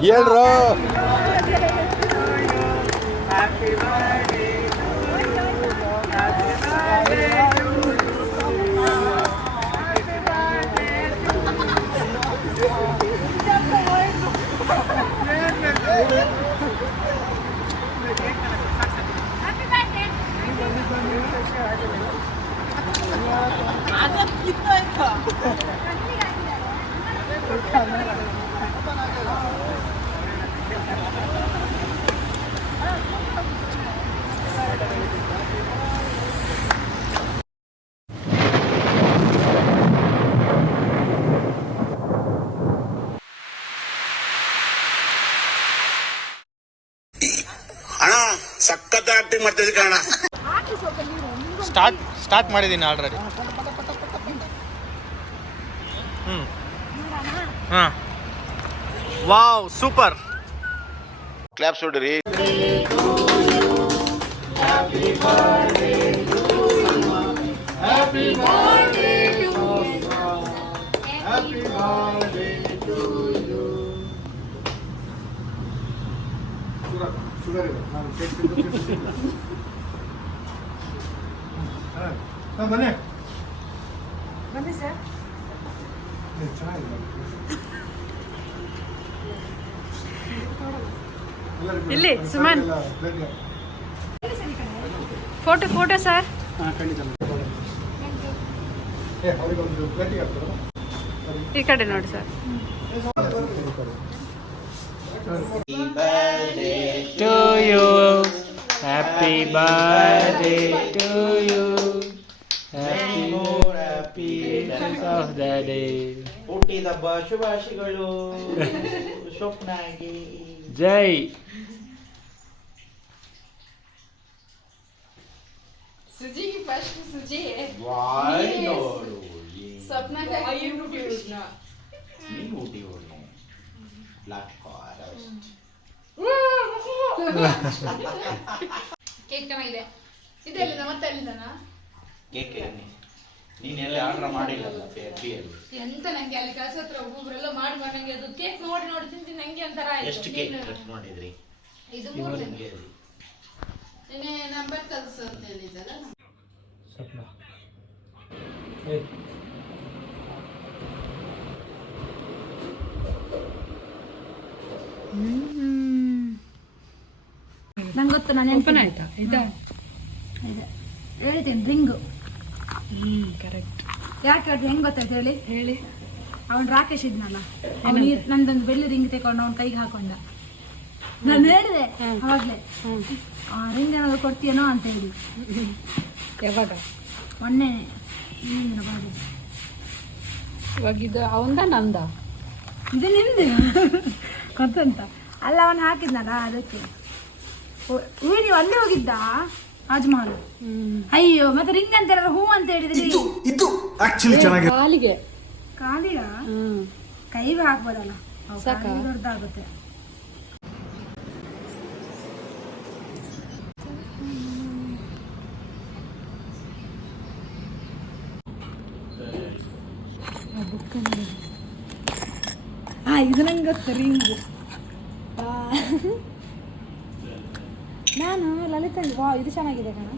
ಹೇಳ್ರು ಅಣ್ಣ ಸಖತ್ ಆಕ್ಟಿಂಗ್ ಮಾಡ್ತಿದ್ದೆ ಕಣ. ಸ್ಟಾರ್ಟ್ ಮಾಡಿದ್ದೀನಿ ಆಲ್ರೆಡಿ. ಹಾಂ, ವಾವ್, ಸೂಪರ್. ಕ್ಲಾಪ್ಸ್ ಹೊಡಿರಿ. ಬನ್ನಿ ಬನ್ನಿ ಸರ್. ಇಲ್ಲಿ ಸುಮನ್ ಫೋಟೋ ಸರ್. ಈ ಕಡೆ ನೋಡಿ sir. To you, happy birthday to you, happy of the day. ಹುಟ್ಟಿದಬ್ಬ ಶುಭಾಶಯಗಳು ಸ್ವಪ್ನಾಗಿ. ಜೈ. ಸುಜಿ ಫಸ್ಟ್. ಸುಜಿ ವಾಯ್ ನೋಡು ಸ್ವಪ್ನ ನೀನು ಊಟಿ ಹೋಗಿ ಬ್ಲಾಕ್ ಫಾರೆಸ್ಟ್. ಕೇಕ್ ಚೆನ್ನಾಗಿದೆ. ಇದೆಲ್ಲ ಮತ್ತೆ ಅಲ್ಲಿದ್ದಾನ ಕೇಕ್ ನೀನೆಲ್ಲ ಆರ್ಡರ್ ಮಾಡಿಲ್ಲಲ್ಲ ಫೇರ್ಬಿಯಲ್ಲಿ. ಎಂತ ನಂಗೆ ಅಲ್ಲಿ ಕೆಲಸ ಹತ್ರ ಒಬ್ಬೊಬ್ರೆಲ್ಲ ಮಾಡಿ ನಂಗೆ ಅದು ಕೇಕ್ ನೋಡಿ ತಿಂತೀನಿ ನಂಗೆ ಒಂಥರ ಆಯ್ತು. ಎಷ್ಟು ಕೇಕ್ ಕಟ್ ಮಾಡಿದ್ರಿ? ಇದು ನಿನ್ನೆ ನಂಬರ್ ಕಲ್ಸು ಅಂತ ಹೇಳಿದ್ದಲ್ಲ. ನಂಗೆ ಗೊತ್ತು, ನಾನು ಓಪನ್ ಆಯ್ತಾ ಇದು ಹೇಳ್ತೀನಿ. Ring correct. ಯಾಕೆ ಅದು ಹೆಂಗೆ ಗೊತ್ತಾಯ್ತು ಹೇಳಿ. ಅವನು ರಾಕೇಶ್ ಇದ್ನಲ್ಲ, ಅವನು ನಂದೊಂದು ಬೆಳ್ಳಿ ರಿಂಗ್ ತಗೊಂಡು ಅವ್ನ ಕೈಗೆ ಹಾಕೊಂಡ. ನಾನು ಹೇಳಿದೆ ಅವಾಗಲೇ, ರಿಂಗ್ ಏನಾದ್ರು ಕೊಡ್ತೀಯನೋ ಅಂತ ಹೇಳಿ. ಯಾವಾಗ? ಮೊನ್ನೆ ಹಿಂದಿನ ಬಾಡಿ. ಇವಾಗ ಇದು ಅವಂದ ನಂದ? ಇದು ನಿಂದು ಗೊತ್ತಂತ ಅಲ್ಲ, ಅವನು ಹಾಕಿದ್ನಲ್ಲ ಅದಕ್ಕೆ. ನೀವು ಅಲ್ಲೇ ಹೋಗಿದ್ದ ರಾಜ್ಮಹಲ್? ಅಯ್ಯೋ, ಮತ್ತೆ ರಿಂಗ್ ಅಂತ ಹೂ ಅಂತ ಹೇಳಿದ್ರಿ. ಇದು ಆಕ್ಚುಲಿ ಚೆನ್ನಾಗಿದೆ. ಕಾಲಿಗ ಕೈಗೆ ಹಾಕ್ಬೋದಲ್ಲ, ದೊಡ್ಡದಾಗುತ್ತೆ. ಇದು ನಂಗೆ ಗೊತ್ತು ರಿಂಗ್. ನಾನು ಲಲಿತಾ, ವಾ ಇದು ಚೆನ್ನಾಗಿದೆ ಕಣ.